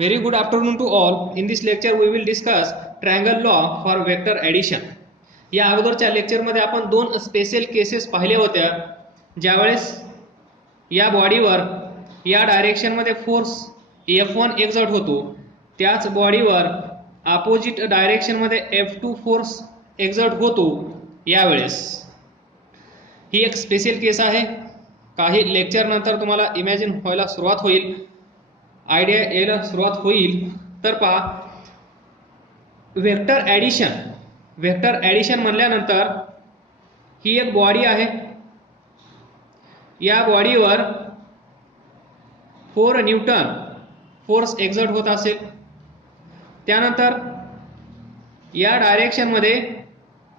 Very good afternoon to all. In this lecture we will discuss triangle law for vector addition. या अगोदरच्या लेक्चरमध्ये आपण दोन special cases पाहिल्या होत्या ज्यावेळेस या बॉडीवर या डायरेक्शनमध्ये फोर्स F1 एक्झर्ट होतो, त्याच बॉडीवर अपोजिट डायरेक्शनमध्ये F2 फोर्स एक्झर्ट होतो. यावेळेस ही एक स्पेशल केस आहे. काही लेक्चर नंतर तुम्हाला इमॅजिन व्हायला सुरुवात होईल, आयडिया यायला सुरुवात होईल. तर पहा, वेक्टर ॲडिशन म्हणल्यानंतर ही एक बॉडी आहे. या बॉडीवर 4 न्यूटन फोर्स एक्झर्ट होत असेल. त्यानंतर या डायरेक्शनमध्ये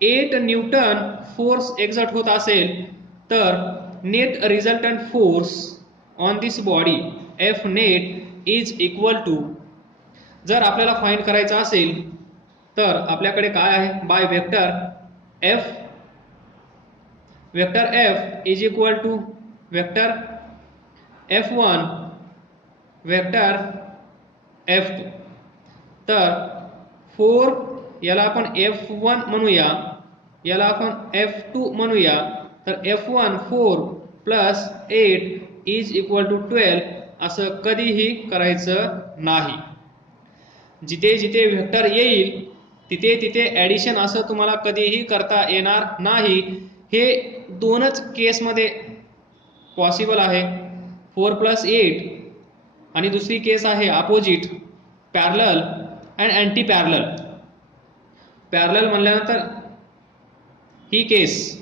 8 न्यूटन फोर्स एक्झर्ट होत असेल, तर net resultant force on this body F net is equal to, जर आपल्याला फाइंड करायचं असेल तर आपल्याकडे काय आहे, by vector F is equal to vector F1 vector F2. तर 4 याला आपण F1 म्हणूया, याला आपण F2 म्हणूया. तर F1 4 plus 8 is equal to 12 असं कधीही करायचं नाही. जिथे जिथे वेक्टर येईल तिथे तिथे ॲडिशन असं तुम्हाला कधीही करता येणार नाही. हे दोनच केसमध्ये पॉसिबल आहे, 4 प्लस 8 आणि दुसरी केस आहे opposite, parallel and anti parallel. Parallel म्हणल्यानंतर ही केस,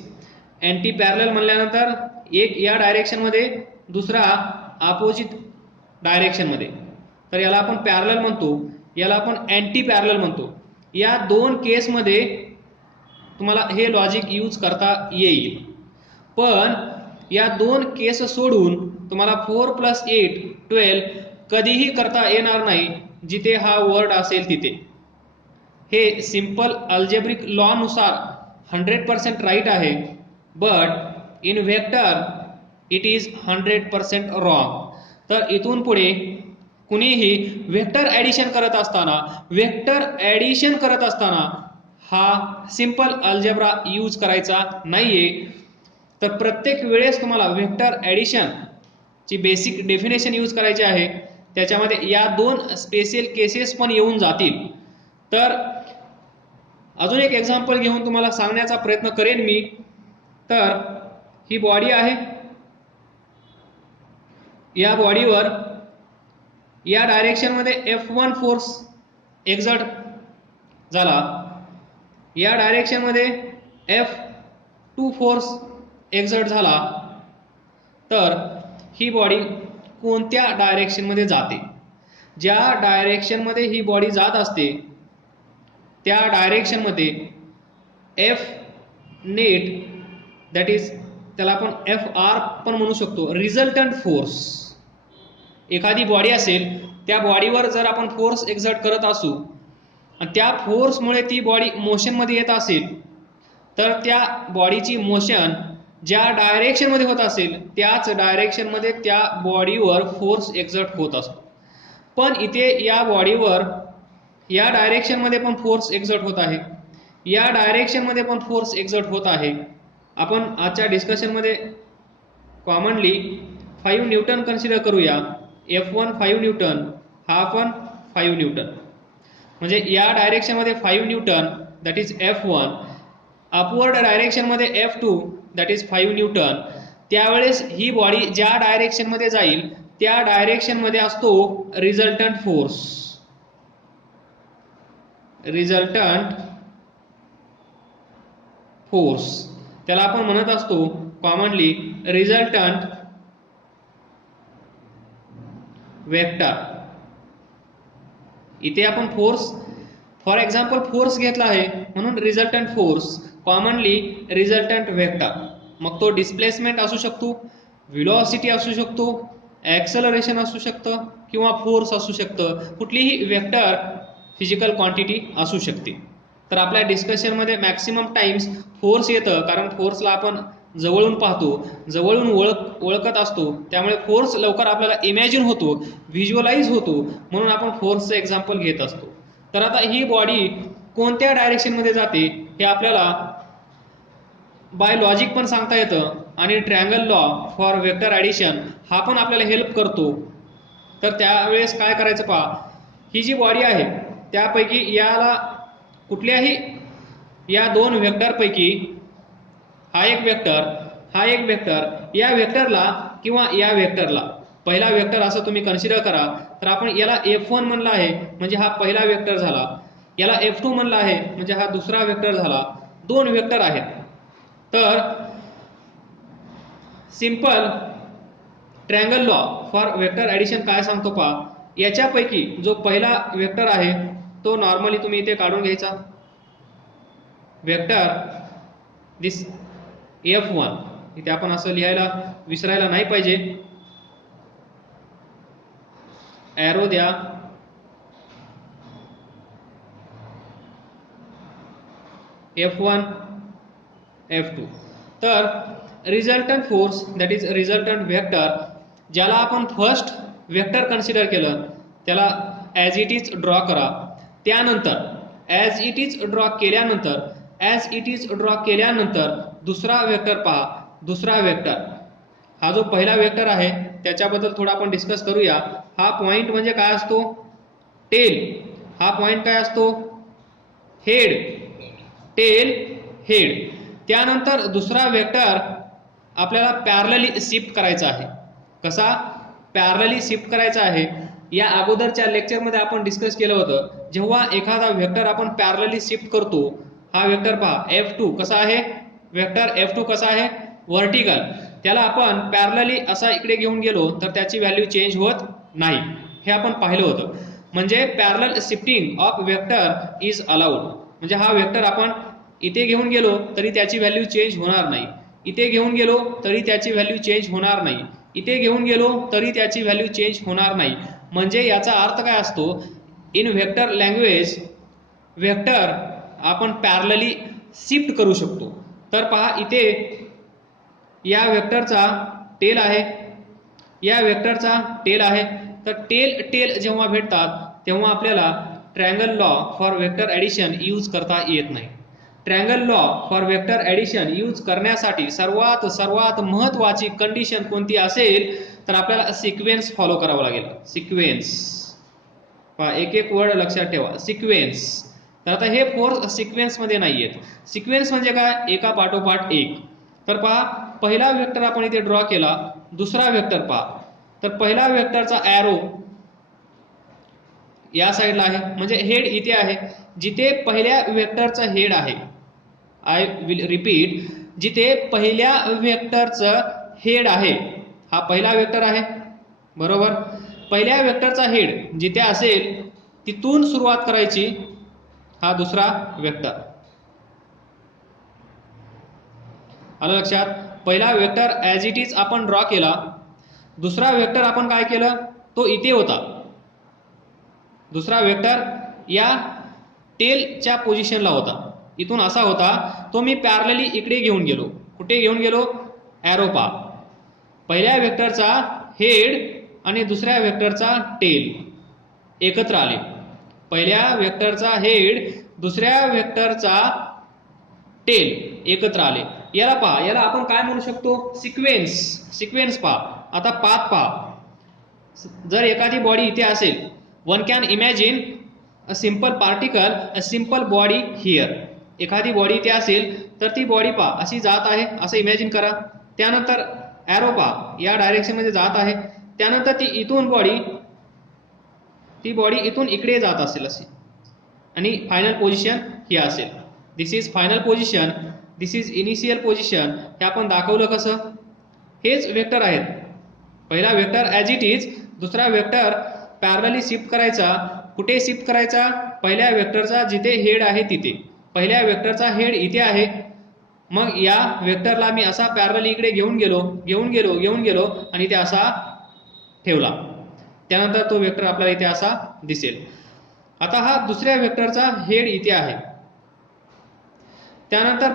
अँटी पॅरलल म्हणल्यानंतर एक या डायरेक्शनमध्ये दुसरा अपोजिट डायरेक्शनमध्ये. तर याला आपण पॅरलल म्हणतो, याला आपण अँटी पॅरलल म्हणतो. या दोन केसमध्ये तुम्हाला हे लॉजिक यूज करता येईल. पण या दोन केस सोडून तुम्हाला 4 प्लस 8 12 कधीही करता येणार नाही जिथे हा वर्ड असेल तिथे. हे सिंपल अल्जेब्रिक लॉ नुसार 100% राईट आहे, but in vector it is 100% wrong. तर इथून पुढे कुणीही वेक्टर ॲडिशन करत असताना हा सिंपल अल्जेब्रा यूज करायचा नाहीये. तर प्रत्येक वेळेस तुम्हाला वेक्टर ॲडिशन ची बेसिक डेफिनेशन यूज करायची आहे. त्याच्यामध्ये या दोन स्पेशल केसेस पण येऊन जातील. तर अजून एक एक्झाम्पल घेऊन तुम्हाला सांगण्याचा प्रयत्न करेन मी. तर ही बॉडी आहे, या बॉडीवर या डायरेक्शनमध्ये F1 फोर्स एक्झर्ट झाला, या डायरेक्शनमध्ये F2 फोर्स एक्झर्ट झाला. तर ही बॉडी कोणत्या डायरेक्शनमध्ये जाते? ज्या डायरेक्शनमध्ये ही बॉडी जात असते त्या डायरेक्शनमध्ये F नेट, दॅट इज त्याला आपण FR पण म्हणू शकतो, रिझल्टंट फोर्स. एखादी बॉडी असेल, त्या बॉडीवर जर आपण फोर्स एक्झर्ट करत असू आणि त्या फोर्समुळे ती बॉडी मोशनमध्ये येत असेल, तर त्या बॉडीची मोशन ज्या डायरेक्शनमध्ये होत असेल त्याच डायरेक्शनमध्ये त्या बॉडीवर फोर्स एक्झर्ट होत असतो. पण इथे या बॉडीवर या डायरेक्शनमध्ये पण फोर्स एक्झर्ट होत आहे, या डायरेक्शनमध्ये पण फोर्स एक्झर्ट होत आहे. आपण आजच्या डिस्कशनमध्ये कॉमनली 5 न्यूटन कन्सिडर करूया. F1 5 न्यूटन, हा पण 5 न्यूटन. म्हणजे या डायरेक्शनमध्ये 5 newton that is F1, upward डायरेक्शनमध्ये F2 दॅट इज 5 न्यूटन. त्यावेळेस ही बॉडी ज्या डायरेक्शनमध्ये जाईल त्या डायरेक्शनमध्ये असतो रिझल्टंट फोर्स. त्याला आपण म्हणत असतो कॉमनली रिझल्टंट वेक्टर. इथे आपण फोर्स, फॉर एक्झाम्पल फोर्स घेतला आहे म्हणून resultant force, commonly resultant vector. मग तो डिस्प्लेसमेंट असू शकतो, व्हेलॉसिटी असू शकतो, ॲक्सेलरेशन असू शकतं किंवा फोर्स असू शकतं, कुठलीही वेक्टर फिजिकल क्वांटिटी असू शकते. तर आपल्या डिस्कशनमध्ये मॅक्सिमम टाइम्स फोर्स येतं, कारण फोर्सला आपण जवळून पाहतो, जवळून ओळखत असतो, त्यामुळे फोर्स लवकर आपल्याला इमॅजिन होतो, व्हिज्युअलाइज होतो, म्हणून आपण फोर्सचं एक्झाम्पल घेत असतो. तर आता ही बॉडी कोणत्या डायरेक्शनमध्ये जाते हे आपल्याला बाय लॉजिक पण सांगता येतं आणि triangle law for vector addition हा पण आपल्याला हेल्प करतो. तर त्यावेळेस काय करायचं पहा, ही जी बॉडी आहे त्यापैकी याला कुठल्याही या दोन वेक्टरपैकी हा एक वेक्टर या वेक्टरला किंवा या वेक्टरला पहिला वेक्टर असं तुम्ही कन्सिडर करा. तर आपण याला F1 म्हणलं आहे म्हणजे हा पहिला वेक्टर झाला, याला F2 म्हणलं आहे म्हणजे हा दुसरा वेक्टर झाला. दोन वेक्टर आहेत. तर simple triangle law for vector addition काय सांगतो पहा, याच्यापैकी जो पहिला वेक्टर आहे तो नॉर्मली तुम्ही इथे काढून घ्यायचा. वेक्टर दिस F1 इथे आपण असं लिहायला विसरायला नाही पाहिजे. ॲरो द्या. F1 F2. तर resultant force that is resultant vector ज्याला आपण फर्स्ट वेक्टर कन्सिडर केलं त्याला ॲज इट इज ड्रॉ करा. त्यानंतर ॲज इट इज ड्रॉ केल्यानंतर दुसरा वेक्टर पहा. दुसरा वेक्टर हा जो पहिला वेक्टर आहे त्याच्याबद्दल थोडा आपण डिस्कस करूया. हा पॉइंट म्हणजे काय असतो? टेल. हा पॉइंट काय असतो? हेड. Tail, head. त्यानंतर दुसरा वेक्टर आपल्याला पॅरलली शिफ्ट करायचा आहे. कसा पॅरलली शिफ्ट करायचा आहे? या अगोदरच्या लेक्चरमध्ये आपण डिस्कस केलं होतं. जेव्हा एखादा वेक्टर आपण पॅरलली शिफ्ट करतो, हा वेक्टर पहा F2 कसा आहे? वेक्टर F2 कसा आहे? व्हर्टिकल. त्याला आपण पॅरलली असा इकडे घेऊन गेलो तर त्याची व्हॅल्यू चेंज होत नाही, हे आपण पाहिलं होतं. म्हणजे parallel shifting of vector is allowed. म्हणजे हा वेक्टर आपण इथे घेऊन गेलो तरी त्याची व्हॅल्यू चेंज होणार नाही, इथे घेऊन गेलो तरी त्याची व्हॅल्यू चेंज होणार नाही, इथे घेऊन गेलो तरी त्याची व्हॅल्यू चेंज होणार नाही. म्हणजे याचा अर्थ काय असतो? इन वेक्टर लँग्वेज वेक्टर आपण पॅरलली शिफ्ट करू शकतो. तर पहा इथे या वेक्टरचा टेल आहे, या वेक्टरचा टेल आहे. तर टेल जेव्हा भेटतात तेव्हा आपल्याला triangle law for vector addition use करता येत नाही. Triangle law for vector addition use करण्यासाठी सर्वात महत्त्वाची कंडिशन कोणती असेल तर आपल्याला सिक्वेन्स फॉलो करावा लागेल. सिक्वेन्स पहा, एक एक वर्ड लक्षात ठेवा. सिक्वेन्स. तर आता हे फोर्स सिक्वेन्समध्ये नाही आहेत. सिक्वेन्स म्हणजे काय? एका पाठोपाठ एक. तर पहा पहिला वेक्टर आपण इथे ड्रॉ केला, दुसरा वेक्टर पहा. तर पहिला वेक्टरचा ॲरो या साईडला आहे म्हणजे हेड इथे आहे. जिथे पहिल्या वेक्टरचं हेड आहे, आय विल रिपीट, जिथे पहिल्या वेक्टरचं हेड आहे, हा पहिला वेक्टर आहे बरोबर. पहिल्या वेक्टरचा हेड जिथे असेल तिथून सुरुवात करायची, हा दुसरा वेक्टर. आलं लक्षात? पहिला वेक्टर ॲज इट इज आपण ड्रॉ केला, दुसरा वेक्टर आपण काय केलं? तो इथे होता. दुसरा वेक्टर या टेलच्या पोझिशनला होता, इथून असा होता. तो मी पॅरलली इकडे घेऊन गेलो. कुठे घेऊन गेलो? ॲरो पहा. पहिल्या वेक्टरचा हेड आणि दुसऱ्या वेक्टरचा टेल एकत्र आले. पहिल्या वेक्टरचा हेड, दुसऱ्या वेक्टरचा टेल एकत्र आले. याला पहा, याला आपण काय म्हणू शकतो? सिक्वेन्स. सिक्वेन्स पहा. आता पाथ पहा. जर एखादी बॉडी इथे असेल, one can imagine a simple particle, a simple body here. एखादी बॉडी इथे असेल तर ती बॉडी पहा अशी जात आहे असं इमॅजिन करा. त्यानंतर ॲरो पहा या डायरेक्शनमध्ये जात आहे. त्यानंतर ती बॉडी इथून इकडे जात असेल अशी, आणि फायनल पोझिशन ही असेल. This is final position, this is initial position. हे आपण दाखवलं कसं? हेच वेक्टर आहेत. पहिला वेक्टर ॲज इट इज, दुसरा वेक्टर पॅरलली शिफ्ट करायचा. कुठे शिफ्ट करायचा? पहिल्या वेक्टरचा जिथे हेड आहे तिथे. पहिल्या वेक्टरचा हेड इथे आहे, मग या वेक्टरला मी असा पॅरलली इकडे घेऊन गेलो आणि इथे असा ठेवला. त्यानंतर तो वेक्टर आपल्याला इथे असा दिसेल. आता हा दुसऱ्या वेक्टरचा हेड इथे आहे. त्यानंतर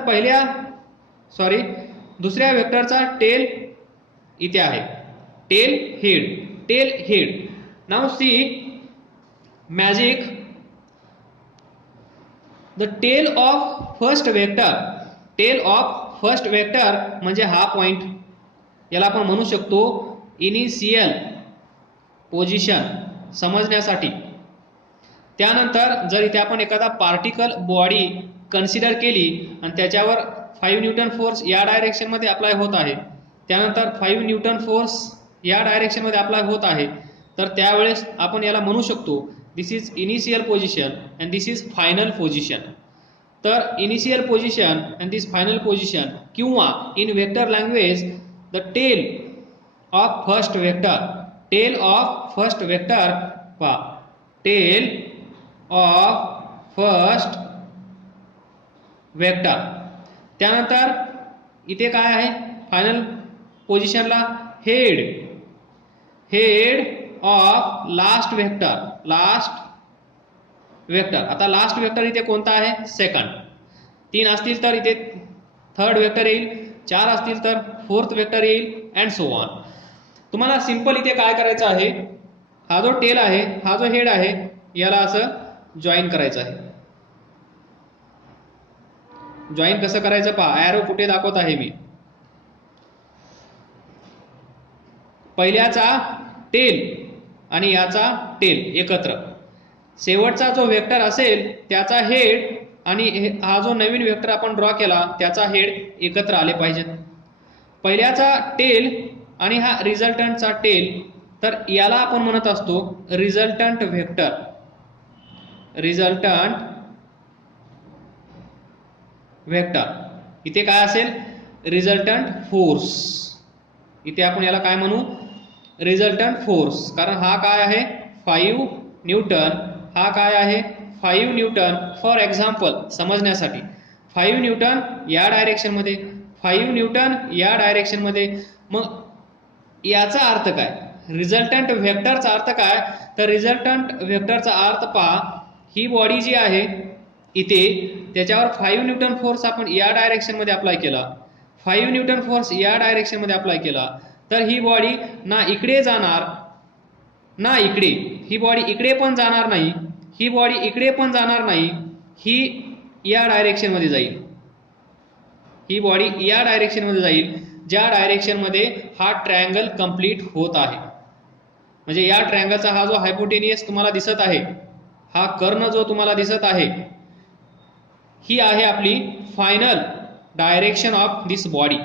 दुसऱ्या वेक्टरचा टेल इथे आहे, tail head. Now see magic, the tail of first vector म्हणजे हा पॉइंट, याला आपण म्हणू शकतो इनिशियल पोझिशन समजण्यासाठी. त्यानंतर जर इथे आपण एखादा पार्टिकल बॉडी कन्सिडर केली आणि त्याच्यावर 5 न्यूटन फोर्स या डायरेक्शन मध्ये अप्लाय होत आहे, त्यानंतर 5 न्यूटन फोर्स या डायरेक्शन मध्ये अप्लाय होत आहे, तर त्यावेळेस आपण याला म्हणू शकतो this is initial position and this is final position. तर initial position and this final position, किंवा in vector language the tail of first vector, tail of first vector. त्यानंतर इथे काय आहे फायनल पोझिशनला, हेड ऑफ लास्ट वेक्टर. आता last vector इथे कोणता आहे, सेकंड. 3 असतील तर इथे थर्ड वेक्टर येईल, 4 असतील तर फोर्थ वेक्टर येईल, अँड सो ऑन. तुम्हाला सिंपल इथे काय करायचं आहे, हा जो टेल आहे, हा जो हेड आहे, याला असं जॉईन करायचं आहे. जॉईन कसं करायचं पहा, ॲरो कुठे दाखवत आहे मी. पहिल्याचा टेल आणि याचा टेल एकत्र, शेवटचा जो वेक्टर असेल त्याचा हेड आणि हा जो नवीन वेक्टर आपण ड्रॉ केला त्याचा हेड एकत्र आले पाहिजेत. पहिल्याचा टेल आणि हा रिझल्टंटचा टेल, तर याला आपण म्हणत असतो रिझल्टंट वेक्टर. इथे काय असेल, रिझल्टंट फोर्स. इथे आपण याला काय म्हणू, रिझल्टंट फोर्स. कारण हा काय आहे 5 न्यूटन, हा काय आहे 5 न्यूटन. फॉर एक्झाम्पल समजण्यासाठी 5 न्यूटन या डायरेक्शन मध्ये, 5 न्यूटन या डायरेक्शन मध्ये. मग याचा अर्थ काय, रिझल्टंट वेक्टरचा अर्थ काय, तर रिझल्टंट वेक्टरचा अर्थ पहा, ही बॉडी जी आहे इथे त्याच्यावर 5 न्यूटन फोर्स आपण या डायरेक्शन मध्ये अप्लाय केला, 5 न्यूटन फोर्स या डायरेक्शन मध्ये अप्लाय केला, तर ही बॉडी ना इकडे जाणार ना इकडे, ही बॉडी इकडे पण जाणार नाही, ही बॉडी इकडे पण जाणार नाही, ही या डायरेक्शन मध्ये जाईल, ही बॉडी या डायरेक्शन मध्ये जाईल, ज्या डायरेक्शन मध्ये हा ट्रायंगल कंप्लीट होत आहे. म्हणजे या ट्रायंगलचा हा जो हायपोटेनियस तुम्हाला दिसत आहे, हा कर्ण जो तुम्हाला दिसत आहे, ही आहे आपली final direction of this body.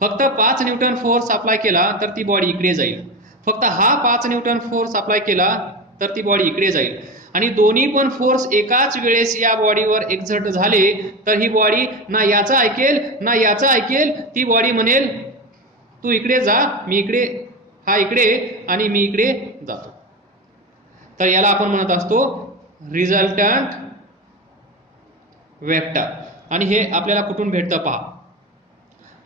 फक्त 5 न्यूटन फोर्स अप्लाय केला तर ती बॉडी इकडे जाईल, फक्त हा 5 न्यूटन फोर्स अप्लाय केला तर ती बॉडी इकडे जाईल. आणि दोन्ही पण फोर्स एकाच वेळेस या बॉडीवर एक्झर्ट झाले तर ही बॉडी ना याचा ऐकेल ना याचा ऐकेल, ती बॉडी म्हणेल तू इकडे जा, मी इकडे, हा इकडे आणि मी इकडे जातो. तर याला आपण म्हणत असतो रिझल्टंट वेक्टर. आणि हे आपल्याला कुठून भेटतं पहा,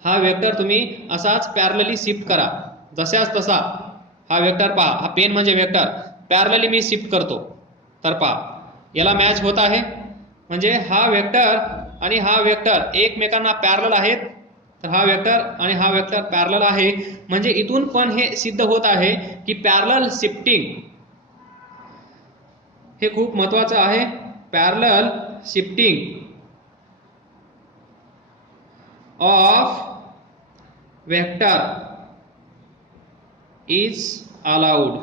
हा वेक्टर तुम्ही असाच पॅरलली शिफ्ट करा, जशाच तसा हा वेक्टर पहा, हा पेन म्हणजे वेक्टर, पॅरलली मी शिफ्ट करतो, तर पहा याला मॅच होत आहे. म्हणजे हा वेक्टर आणि हा वेक्टर एकमेकांना पॅरलल आहेत, तर हा वेक्टर आणि हा वेक्टर पॅरलल आहे. म्हणजे इथून पण हे सिद्ध होत आहे की पॅरलल शिफ्टिंग हे खूप महत्वाचं आहे. Parallel shifting of vector is allowed.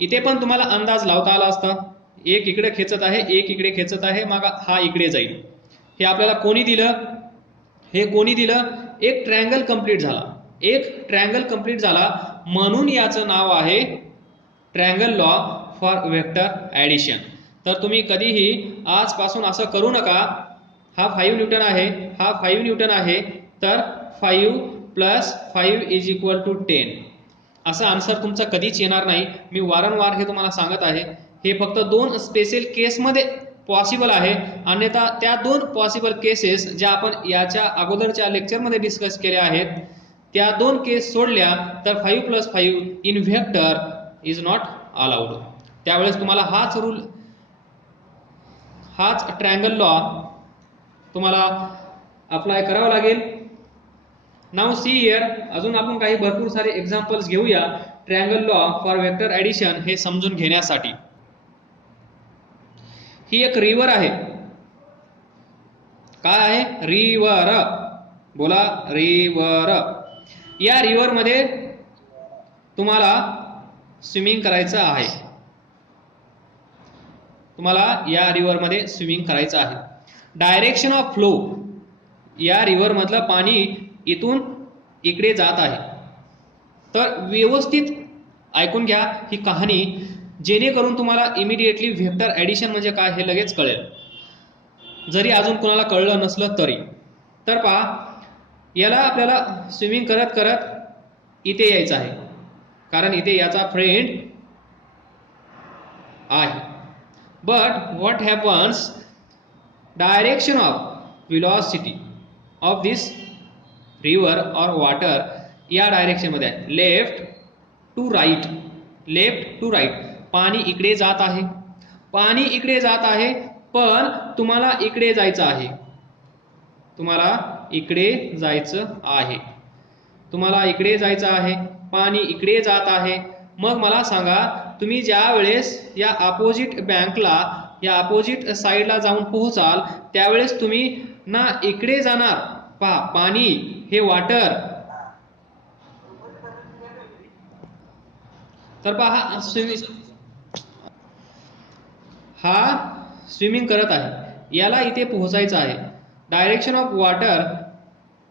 इथे पण तुम्हाला अंदाज लावता आला असता, एक इकडे खेचत आहे, एक इकडे खेचत आहे, मग हा इकडे जाईल. हे आपल्याला कोणी दिलं, हे कोणी दिलं, एक ट्रायंगल कंप्लीट झाला, एक ट्रायंगल कंप्लीट झाला, म्हणून याचं नाव आहे triangle law for vector addition. तर तुम्ही कधीही आजपासून असं करू नका, हा 5 न्यूटन आहे, हा 5 न्यूटन आहे, तर 5 + 5 = 10, असा आन्सर तुमचा कधीच येणार नाही. मी वारंवार हे तुम्हाला सांगत आहे, हे फक्त 2 स्पेशल केसमध्ये पॉसिबल आहे. अन्यथा त्या 2 पॉसिबल केसेस ज्या आपण याच्या अगोदरच्या लेक्चरमध्ये डिस्कस केल्या आहेत, त्या 2 केस सोडल्या तर 5 + 5 in vector is not allowed. त्यावेळेस तुम्हाला हाच रूल, हाच ट्रायंगल लॉ तुम्हाला अप्लाय करावं लागेल. नाव सी हिअर, अजून आपण काही भरपूर सारे एक्झाम्पल्स घेऊया triangle law for vector addition हे समजून घेण्यासाठी. ही एक रिव्हर आहे. काय आहे? रिव्हर. बोला रिव्हर. या रिव्हर मध्ये तुम्हाला स्विमिंग करायचं आहे. तुम्हाला या रिव्हर मध्ये स्विमिंग करायचं आहे. डायरेक्शन ऑफ फ्लो, या रिव्हर मधलं पाणी इथून इकडे जात आहे. तर व्यवस्थित ऐकून घ्या ही कहाणी, जेणेकरून तुम्हाला इमिडिएटली व्हेक्टर ऍडिशन म्हणजे काय हे लगेच कळेल, जरी अजून कोणाला कळलं नसलं तरी. तर पहा, याला आपल्याला स्विमिंग करत करत इथे यायचं आहे, कारण इथे याचा फ्रेंड आहे. But what happens, direction of velocity of this river और वॉटर या डायरेक्शन मध्ये आहे, left to right. Left to right, पाणी इकडे जात आहे. पाणी इकडे जात आहे, पण तुम्हाला इकडे जायचं आहे. तुम्हाला इकडे जायचं आहे. तुम्हाला इकडे जायचं आहे. पाणी इकडे जात आहे. मग मला सांगा, तुम्ही ज्या वेळेस या अपोजिट बँकला, या अपोजिट साईडला जाऊन पोहोचाल, त्यावेळेस तुम्ही ना इकडे जाणार. पहा, पाणी हे वॉटर. तर पहा, हा स्विमिंग करत आहे, याला इथे पोहोचायचं आहे. Direction of water,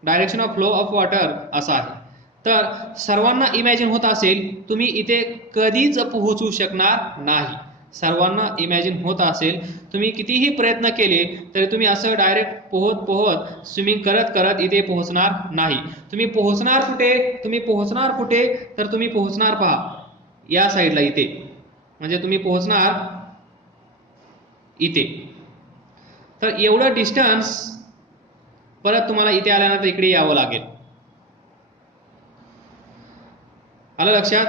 direction of flow of water असा आहे. तर सर्वांना इमॅजिन होत असेल तुम्ही इथे कधीच पोहोचू शकणार नाही. सर्वांना इमॅजिन होत असेल, तुम्ही कितीही प्रयत्न केले तरी तुम्ही असं डायरेक्ट पोहत पोहत स्विमिंग करत करत इथे पोहोचणार नाही. तुम्ही पोहोचणार कुठे? तुम्ही पोहोचणार कुठे? तर तुम्ही पोहोचणार, पहा, या साईडला इथे. म्हणजे तुम्ही पोहोचणार इथे. तर एवढं डिस्टन्स परत तुम्हाला इथे आल्यानंतर इकडे यावं लागेल. आलं लक्षात?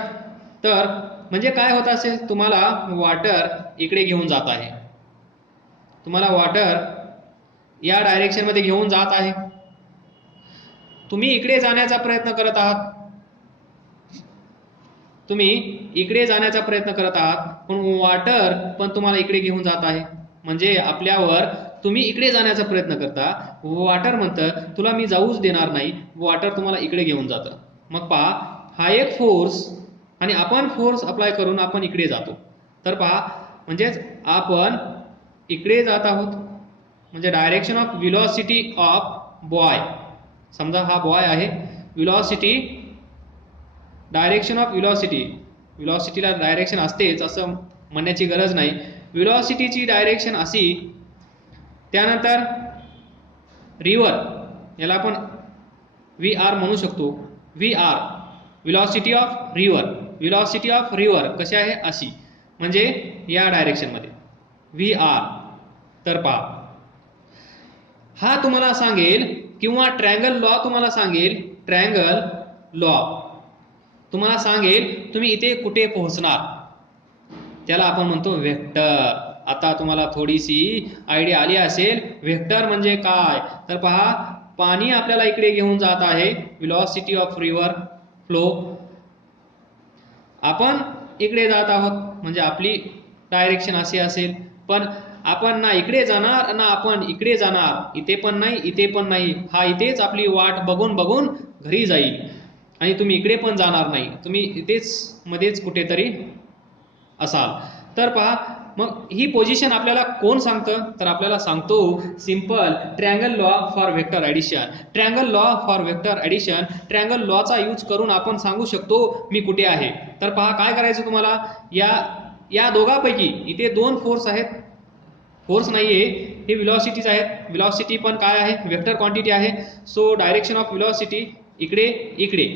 तर म्हणजे काय होत असेल, तुम्हाला वॉटर इकडे घेऊन जात आहे. तुम्हाला वॉटर या डायरेक्शन मध्ये घेऊन जात आहे. तुम्ही इकडे जाण्याचा प्रयत्न करत आहात. तुम्ही इकडे जाण्याचा प्रयत्न करत आहात, पण वॉटर पण तुम्हाला इकडे घेऊन जात आहे. म्हणजे आपल्यावर तुम्ही इकडे जाण्याचा प्रयत्न करता, वॉटर म्हणतं तुला मी जाऊच देणार नाही. वॉटर तुम्हाला इकडे घेऊन जातं. मग पहा, हा एक फोर्स, आणि आपण फोर्स अप्लाय करून आपण इकडे जातो. तर पहा, म्हणजेच आपण इकडे जात आहोत. म्हणजे direction of velocity of boy, समजा हा बॉय आहे. व्हेलॉसिटी, डायरेक्शन ऑफ व्हेलॉसिटी, व्हेलॉसिटीला डायरेक्शन असतेच असं म्हणण्याची गरज नाही. व्हेलॉसिटीची डायरेक्शन अशी. त्यानंतर रिव्हर, याला आपण व्ही आर म्हणू शकतो. V R, velocity of river. Velocity of river कशी आहे? अशी, म्हणजे या डायरेक्शन मध्ये व्ही आर. तर पहा, हा तुम्हाला सांगेल, किंवा ट्रायंगल लॉ तुम्हाला सांगेल, ट्रायंगल लॉ तुम्हाला सांगेल तुम्ही इथे कुठे पोहोचणार. त्याला आपण म्हणतो व्हेक्टर. आता तुम्हाला थोडीशी आयडिया आली असेल व्हेक्टर म्हणजे काय. तर पहा, पाणी आपल्याला इकडे घेऊन जात आहे, व्हेलॉसिटी ऑफ रिव्हर फ्लो. आपण इकडे जात आहोत, म्हणजे आपली डायरेक्शन अशी असेल. पण आपण ना इकडे जाणार ना आपण इकडे जाणार. इथे पण नाही, इथे पण नाही. हा इथेच आपली वाट बघून बघून घरी जाईल, आणि तुम्ही इकडे पण जाणार नाही. तुम्ही इथेच मध्येच कुठेतरी असाल. तर पहा, मग ही पोझिशन आपल्याला कोण सांगतं? तर आपल्याला सांगतो simple triangle law for vector addition. Triangle law for vector addition, triangle लॉचा यूज करून आपण सांगू शकतो मी कुठे आहे. तर पहा, काय करायचं तुम्हाला, या दोघांपैकी इथे दोन फोर्स आहेत. फोर्स नाहीये, हे व्हेलॉसिटीज आहेत. व्हेलॉसिटी पण काय आहे? वेक्टर क्वांटिटी आहे. सो डायरेक्शन ऑफ व्हेलॉसिटी इकडे इकडे.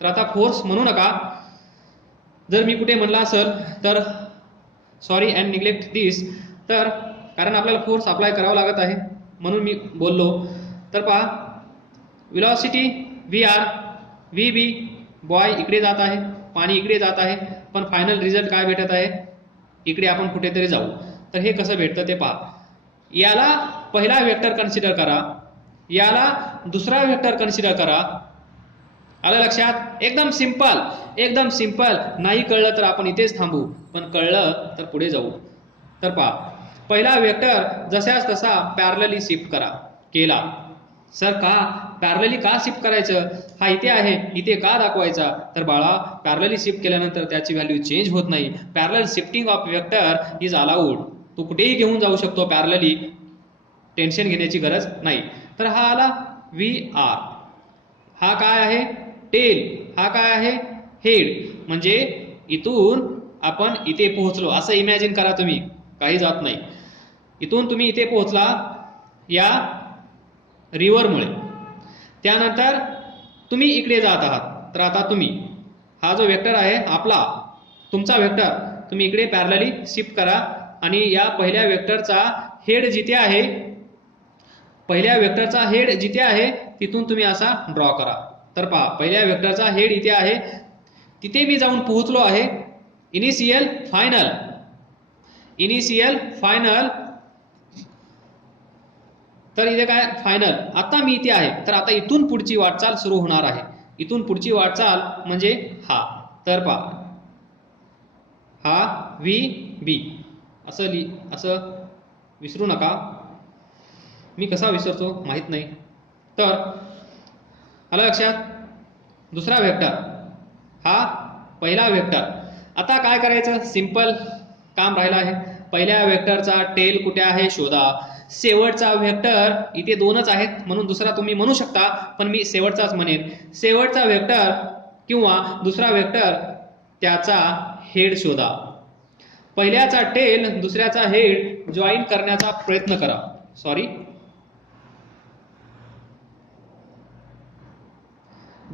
तर आता फोर्स म्हणू नका. जर मी कुठे म्हणला असेल तर सॉरी अँड निग्लेक्ट दिस. तर कारण आपल्याला फोर्स अप्लाय करावा लागत आहे म्हणून मी बोललो. तर पहा, व्हेलॉसिटी व्ही आर, व्ही बी, बॉय इकडे जात आहे, पाणी इकडे जात आहे, पण फायनल रिझल्ट काय भेटत आहे? इकडे आपण कुठेतरी जाऊ. तर हे कसं भेटतं ते पहा. याला पहिला वेक्टर कन्सिडर करा, याला दुसरा वेक्टर कन्सिडर करा. आलं लक्षात? एकदम सिंपल, एकदम सिंपल. नाही कळलं तर आपण इथेच थांबू, पण कळलं तर पुढे जाऊ. तर पहा, पहिला वेक्टर जशास तसा पॅरलली शिफ्ट करा. केला. सर का पॅरलली का शिफ्ट करायचं? हा इथे आहे, इथे का दाखवायचा? तर बाळा, पॅरलली शिफ्ट केल्यानंतर त्याची व्हॅल्यू चेंज होत नाही. Parallel shifting of vector is allowed. तू कुठेही घेऊन जाऊ शकतो पॅरलली, टेन्शन घेण्याची गरज नाही. तर हा आला VR. हा काय आहे? टेल. हा काय आहे? हेड. म्हणजे इथून आपण इथे पोहोचलो असं इमॅजिन करा तुम्ही, काही जात नाही. इथून तुम्ही इथे पोहोचला या रिव्हरमुळे, त्यानंतर तुम्ही इकडे जात आहात. तर आता तुम्ही हा जो वेक्टर आहे आपला, तुमचा वेक्टर, तुम्ही इकडे पॅरलली शिफ्ट करा आणि या पहिल्या वेक्टरचा हेड जिथे आहे, पहिल्या वेक्टरचा हेड जिथे आहे तिथून तुम्ही असा ड्रॉ करा. तर पहा, पहिल्या वेक्टरचा हेड इथे आहे, तिथे मी जाऊन पोहोचलो आहे. Initial final, initial final. तर इथे काय फायनल? आता मी इथे आहे, तर आता इथून पुढची वाटचाल सुरू होणार आहे. इथून पुढची वाटचाल म्हणजे हा. तर पहा, हा VB असं विसरू नका. मी कसा विसरतो माहित नाही. तर आलं लक्षात? दुसरा वेक्टर, हा पहिला वेक्टर. आता काय करायचं? सिंपल काम राहिलं आहे. पहिल्या वेक्टरचा टेल कुठे आहे शोधा. शेवटचा वेक्टर इथे दोनच आहेत म्हणून दुसरा तुम्ही म्हणू शकता, पण मी शेवटचाच म्हणेन. शेवटचा वेक्टर किंवा दुसरा वेक्टर त्याचा हेड शोधा. पहिल्याचा टेल दुसऱ्याचा हेड जॉईन करण्याचा प्रयत्न करा.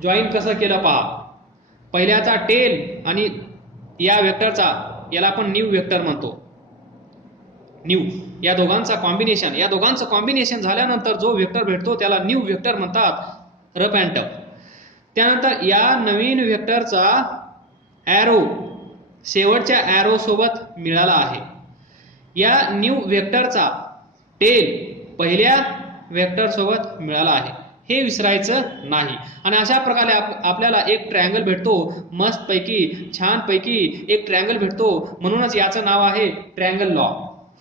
जॉईन कसं केलं पहा. पहिल्याचा टेल आणि या वेक्टरचा, याला आपण न्यू वेक्टर म्हणतो. न्यू, या दोघांचं कॉम्बिनेशन झाल्यानंतर जो वेक्टर भेटतो त्याला न्यू वेक्टर म्हणतात, रफ अँड टफ. त्यानंतर या नवीन वेक्टरचा ॲरो शेवटच्या ॲरो सोबत मिळाला आहे. या न्यू वेक्टरचा टेल पहिल्या वेक्टर सोबत मिळाला आहे, हे विसरायचं नाही. आणि अशा प्रकारे आपल्याला एक ट्रायंगल भेटतो, मस्त पैकी, छान पैकी एक ट्रायंगल भेटतो. म्हणूनच याचं नाव आहे triangle law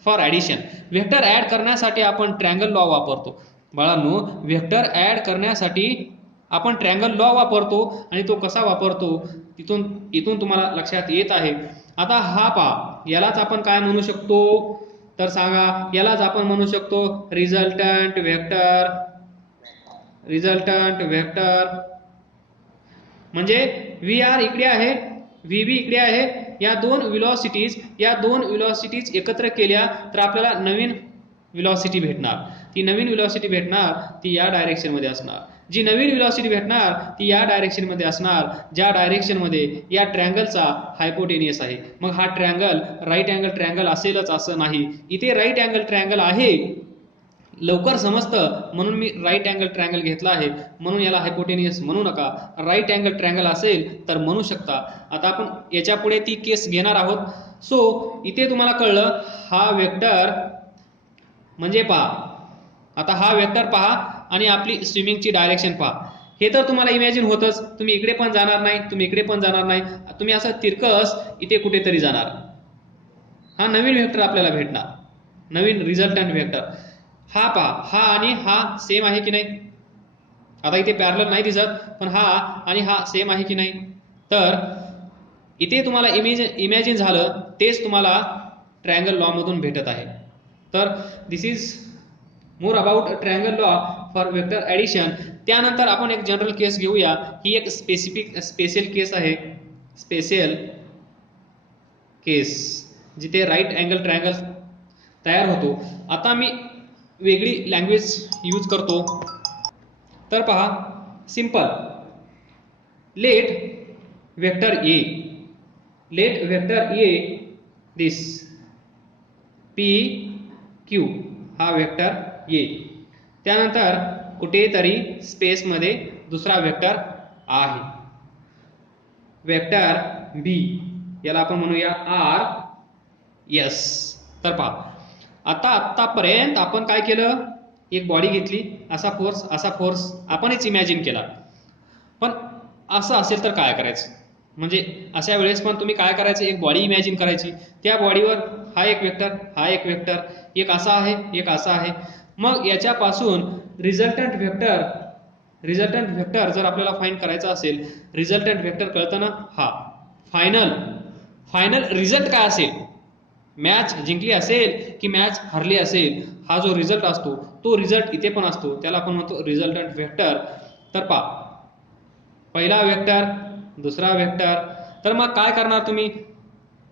for addition. Vector add करण्यासाठी आपण ट्रायंगल लॉ वापरतो. बाळांनो, वेक्टर ऍड करण्यासाठी आपण ट्रायंगल लॉ वापरतो. आणि तो कसा वापरतो इथून तुम्हाला लक्षात येत आहे. आता हा पहा, यालाच आपण काय म्हणू शकतो? तर सांगा. यालाच आपण म्हणू शकतो रिझल्टंट वेक्टर. रिझल्टंट वेक्टर म्हणजे VR इकडे आहे, VB इकडे आहे. या दोन व्हेलॉसिटीज एकत्र केल्या तर आपल्याला नवीन व्हेलॉसिटी भेटणार. ती नवीन व्हेलॉसिटी भेटणार ती या डायरेक्शन मध्ये असणार. जी नवीन व्हेलॉसिटी भेटणार ती या डायरेक्शन मध्ये असणार, ज्या डायरेक्शन मध्ये या ट्रायंगलचा हायपोटेनियस आहे. मग हा ट्रायंगल राईट अँगल ट्रायंगल असेलच असं नाही. इथे राईट अँगल ट्रायंगल आहे, लवकर समजतं म्हणून मी राईट अँगल ट्रायंगल घेतला आहे. म्हणून याला हायपोटेनियस म्हणू नका. राईट अँगल ट्रायंगल असेल तर म्हणू शकता. आता आपण याच्या पुढे ती केस घेणार आहोत. सो इथे तुम्हाला कळलं, हा वेक्टर म्हणजे पहा, आता हा वेक्टर पहा आणि आपली स्विमिंगची डायरेक्शन पहा. हे तर तुम्हाला इमॅजिन होतच. तुम्ही इकडे पण जाणार नाही, तुम्ही इकडे पण जाणार नाही, तुम्ही असं तिरकस इथे कुठेतरी जाणार. हा नवीन वेक्टर आपल्याला भेटणार, नवीन रिझल्टंट वेक्टर. हा पहा, हा आणि हा सेम आहे की नाही? आता इथे पॅरलल नाही दिसत, पण हा आणि हा सेम आहे की नाही? तर इथे तुम्हाला इमॅजिन झालं, तेच तुम्हाला ट्रायंगल लॉ मधून भेटत आहे. तर this is more about triangle law for vector addition. त्यानंतर आपण एक जनरल केस घेऊया. ही एक स्पेशल केस आहे, स्पेशल केस, जिथे राईट अँगल ट्रायंगल तयार होतो. आता मी वेगळी लँग्वेज यूज करतो. तर पहा, simple. Let vector A this PQ हा वेक्टर ए. त्यानंतर कुठेतरी स्पेस मध्ये दुसरा वेक्टर आहे, वेक्टर B, याला आपण म्हणूया RS. तर पहा, आतापर्यंत आपण काय केलं? एक बॉडी घेतली, असा फोर्स आपणच इमॅजिन केला. पण असं असेल तर काय करायचं? म्हणजे अशा वेळेस पण तुम्ही काय करायचं, एक बॉडी इमॅजिन करायची, त्या बॉडीवर हा एक वेक्टर, हा एक वेक्टर, एक असा आहे, एक असा आहे. मग याच्यापासून रिझल्टंट वेक्टर जर आपल्याला फाइंड करायचा असेल, रिझल्टंट वेक्टर कळतं ना, हा फायनल रिझल्ट काय असेल, मॅच जिंकली असेल की मॅच हरली असेल, हा जो रिझल्ट असतो तो रिझल्ट इथे पण असतो, त्याला आपण म्हणतो रिझल्टंट वेक्टर. तर पहा, पहिला वेक्टर, दुसरा वेक्टर. तर मग काय करणार तुम्ही?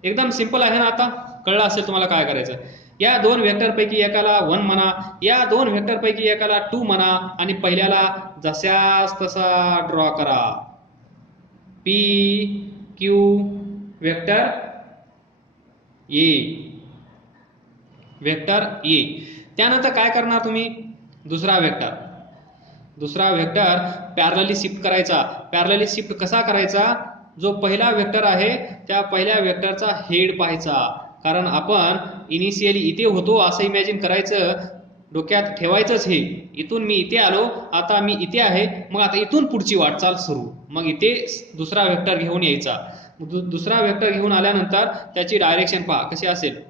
एकदम सिंपल आहे ना, आता कळलं असेल तुम्हाला काय करायचं. या दोन वेक्टर पैकी एकाला 1 म्हणा, या दोन वेक्टर पैकी एकाला 2 म्हणा, आणि पहिल्याला जशास तसा ड्रॉ करा. P Q vector A, vector A. त्यानंतर काय करणार तुम्ही? दुसरा वेक्टर पॅरलली शिफ्ट करायचा. पॅरलली शिफ्ट कसा करायचा? जो पहिला वेक्टर आहे त्या पहिल्या वेक्टरचा हेड पाहायचा, कारण आपण इनिशियली इथे होतो असं इमॅजिन करायचं, डोक्यात ठेवायचंच हे. इथून मी इथे आलो, आता मी इथे आहे, मग आता इथून पुढची वाटचाल सुरू. मग इथे दुसरा वेक्टर घेऊन यायचा. दुसरा वेक्टर घेऊन आल्यानंतर त्याची डायरेक्शन पहा कशी असेल,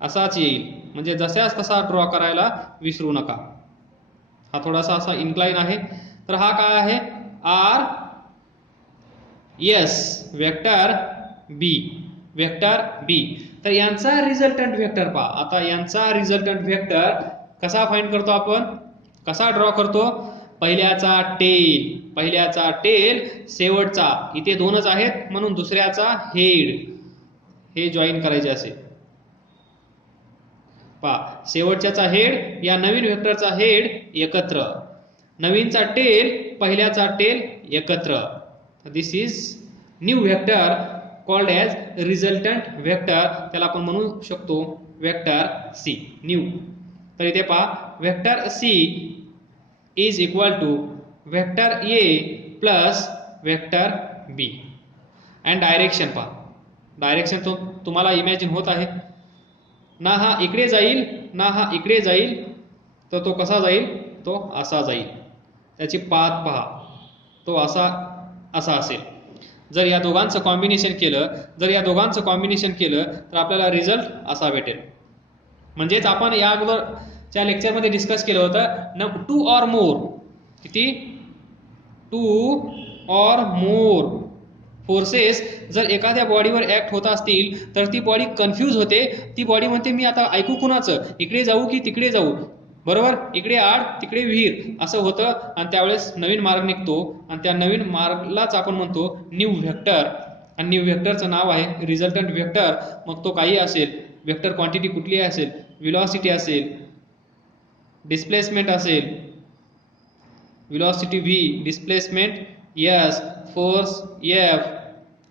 असाच येईल. म्हणजे जसाच तसा ड्रॉ करायला विसरू नका. हा थोडासा असा इन्क्लाइन आहे. तर हा काय आहे? आर एस वेक्टर बी, वेक्टर बी. तर यांचा रिझल्टंट वेक्टर पहा. आता यांचा रिझल्टंट वेक्टर कसा फाइंड करतो आपण, कसा ड्रॉ करतो? पहिल्याचा टेल शेवटचा, इथे दोनच आहेत म्हणून दुसऱ्याचा हेड, हे जॉईन करायचे असेल. पहा, शेवटच्याचा हेड या नवीन वेक्टरचा हेड एकत्र, नवीनचा टेल पहिल्याचा टेल एकत्र. This is new vector called as resultant vector. त्याला आपण म्हणू शकतो वेक्टर सी, न्यू. तर इथे पहा, vector C is equal to vector A plus vector B. And direction पहा, डायरेक्शन तो तुम्हाला इमॅजिन होत आहे ना, हा इकडे जाईल ना हा इकडे जाईल. तर तो कसा जाईल? तो असा जाईल. त्याची पाथ पहा, तो असा असेल. जर या दोघांचं कॉम्बिनेशन केलं तर आपल्याला रिझल्ट असा भेटेल. म्हणजेच आपण या अगोदरच्या लेक्चरमध्ये डिस्कस केलं होतं, 2 or more, किती? 2 or more फोर्सेस जर एखाद्या बॉडीवर ऍक्ट होत असतील तर ती बॉडी कन्फ्यूज होते. ती बॉडी म्हणते मी आता ऐकू कुणाचं, इकडे जाऊ की तिकडे जाऊ, बरोबर, इकडे आड तिकडे विहीर, असं होतं. आणि त्यावेळेस नवीन मार्ग निघतो आणि त्या नवीन मार्गलाच आपण म्हणतो न्यू व्हेक्टर. आणि न्यू व्हेक्टरचं नाव आहे रिझल्टंट व्हेक्टर. मग तो काही असेल, व्हेक्टर क्वांटिटी कुठलीही असेल, व्हेलॉसिटी असेल, डिस्प्लेसमेंट असेल, velocity V, displacement S, force F,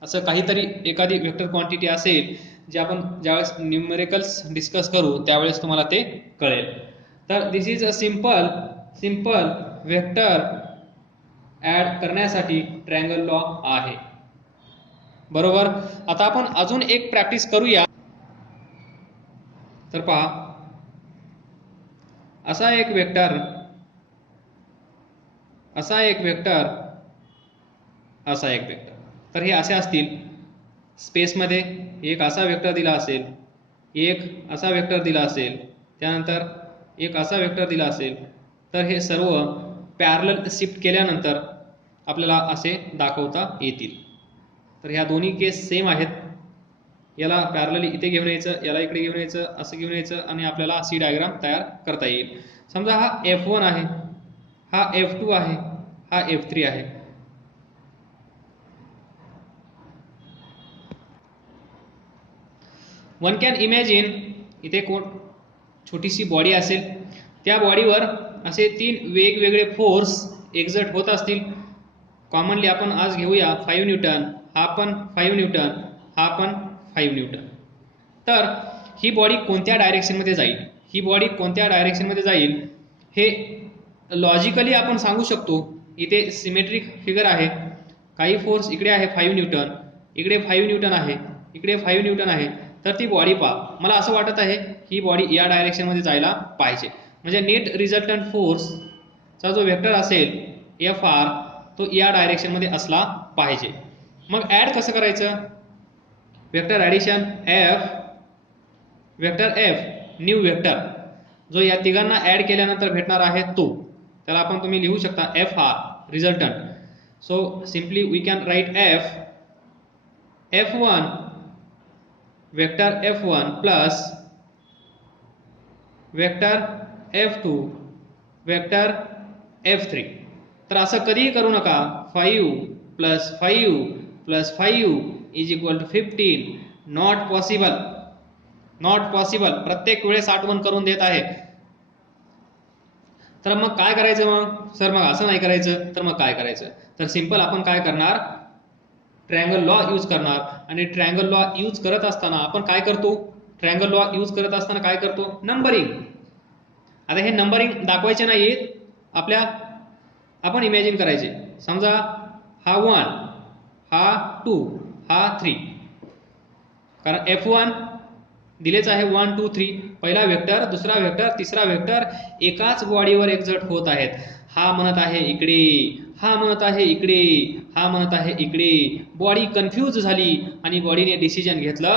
असं काहीतरी एखादी वेक्टर क्वांटिटी असेल, जे आपण ज्यावेळेस न्यूमेरिकल्स डिस्कस करू त्यावेळेस तुम्हाला ते कळेल. तर this is a simple vector add करण्यासाठी ट्रायंगल लॉ आहे, बरोबर. आता आपण अजून एक प्रॅक्टिस करूया. तर पहा, असा एक वेक्टर, असा एक वेक्टर, असा एक वेक्टर. तर हे असे असतील. स्पेसमध्ये एक असा वेक्टर दिला असेल, एक असा वेक्टर दिला असेल, त्यानंतर एक असा वेक्टर दिला असेल. तर हे सर्व पॅरलल शिफ्ट केल्यानंतर आपल्याला असे दाखवता येतील. तर ह्या दोन्ही केस सेम आहेत. याला पॅरलली इथे घेऊन यायचं, याला इकडे घेऊन यायचं, असं घेऊन यायचं आणि आपल्याला अशी डायग्राम तयार करता येईल. समजा हा F1 आहे, हा F2 आहे, हा F3 आहे. वन कॅन इमॅजिन, इथे छोटीशी बॉडी असेल, त्या बॉडीवर असे 3 वेगवेगळे फोर्स एक्झर्ट होत असतील. कॉमनली आपण आज घेऊया 5 न्यूटन, हा पण 5 न्यूटन, हा पण 5 न्यूटन. तर ही बॉडी कोणत्या डायरेक्शनमध्ये जाईल, हे लॉजिकली आपण सांगू शकतो. इथे सिमेट्रिक फिगर आहे, काही फोर्स इकडे आहे 5 न्यूटन, इकडे 5 न्यूटन आहे, इकडे 5 न्यूटन आहे. तर ती बॉडी पहा, मला असं वाटत आहे ही बॉडी या डायरेक्शनमध्ये जायला पाहिजे. म्हणजे नेट रिझल्टंट फोर्सचा जो वेक्टर असेल एफ आर तो या डायरेक्शनमध्ये असला पाहिजे. मग ॲड कसं करायचं? Vector addition vector F new vector जो या तिघांना ॲड केल्यानंतर भेटणार आहे तो, त्याला आपण तुम्ही लिहू शकता F R resultant. So simply we can write F1 vector F1 plus vector F2 vector F3. तर असं कधीही करू नका. 5 plus 5 plus 5 is equal to 15. Not possible, not possible. प्रत्येक वेळेस आठवण करून देत आहे. तर मग काय करायचं? मग सर मग असं नाही करायचं, तर मग काय करायचं? तर सिंपल आपण काय करणार, ट्रायंगल लॉ यूज करणार. आणि ट्रायंगल लॉ यूज करत असताना आपण काय करतो? ट्रायंगल लॉ यूज करत असताना काय करतो? नंबरिंग. आता हे नंबरिंग दाखवायचे नाहीत आपल्या, आपण इमॅजिन करायचे. समजा हा 1, हा 2, हा 3. कारण F1 दिलेच आहे 1 2 3. पहिला वेक्टर, दुसरा वेक्टर, तिसरा वेक्टर एकाच बॉडीवर एक्झर्ट होत आहेत. हा म्हणत आहे इकडे, हा म्हणत आहे इकडे, हा म्हणत आहे इकडे. बॉडी कन्फ्यूज झाली आणि बॉडीने डिसिजन घेतलं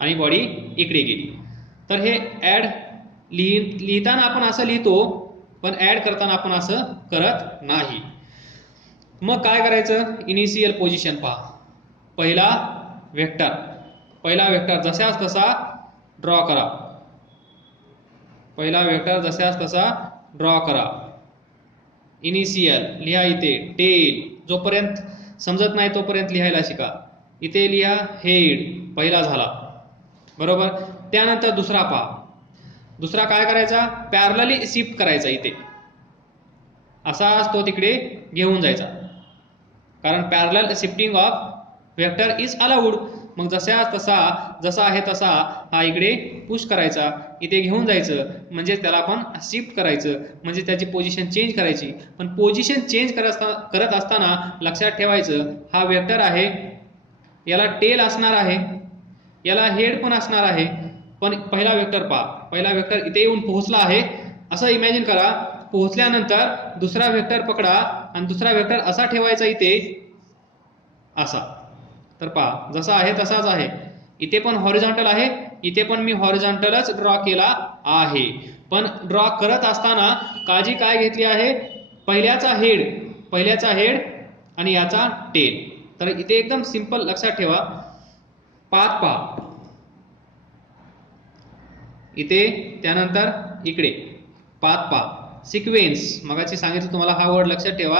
आणि बॉडी इकडे गेली. तर हे ॲड लिहिताना आपण असं लिहितो, पण ॲड करताना आपण असं करत नाही. मग काय करायचं? इनिशियल पोझिशन पहा. पहिला वेक्टर जशास तसा ड्रॉ करा. पहिला वेक्टर जशास तसा ड्रॉ करा. इनिशियल लिहा इथे. टेल जोपर्यंत समजत नाही तोपर्यंत लिहायला शिका. इथे लिहा हेड, पहिला झाला बरोबर. त्यानंतर दुसरा पहा. दुसरा काय करायचा? पॅरलली शिफ्ट करायचा. इथे असाच तो तिकडे घेऊन जायचा, कारण parallel shifting of vector is allowed. मग जसा आहे तसा हा इकडे पुश करायचा, इथे घेऊन जायचं, म्हणजे त्याला आपण शिफ्ट करायचं, म्हणजे त्याची पोझिशन चेंज करायची. पण पोझिशन चेंज करत असताना लक्षात ठेवायचं हा वेक्टर आहे, याला टेल असणार आहे, याला हेड पण असणार आहे. पण पहिला वेक्टर पहा. पहिला वेक्टर इथे येऊन पोहोचला आहे असं इमॅजिन करा. पोहोचल्यानंतर दुसरा वेक्टर पकडा आणि दुसरा वेक्टर असा ठेवायचा इथे असा. तर पहा जसा आहे तसाच आहे. इथे पण हॉरिझॉन्टल आहे, इथे पण मी हॉरिझॉन्टलच ड्रॉ केला आहे. पण ड्रॉ करत असताना काळजी काय घेतली आहे? पहिल्याचा हेड आणि याचा टेल. तर इथे एकदम सिंपल लक्षात ठेवा. पाथ पहा इथे, त्यानंतर इकडे पाथ पहा. सिक्वेन्स मगाशी सांगितलं तुम्हाला, हा वर्ड लक्षात ठेवा.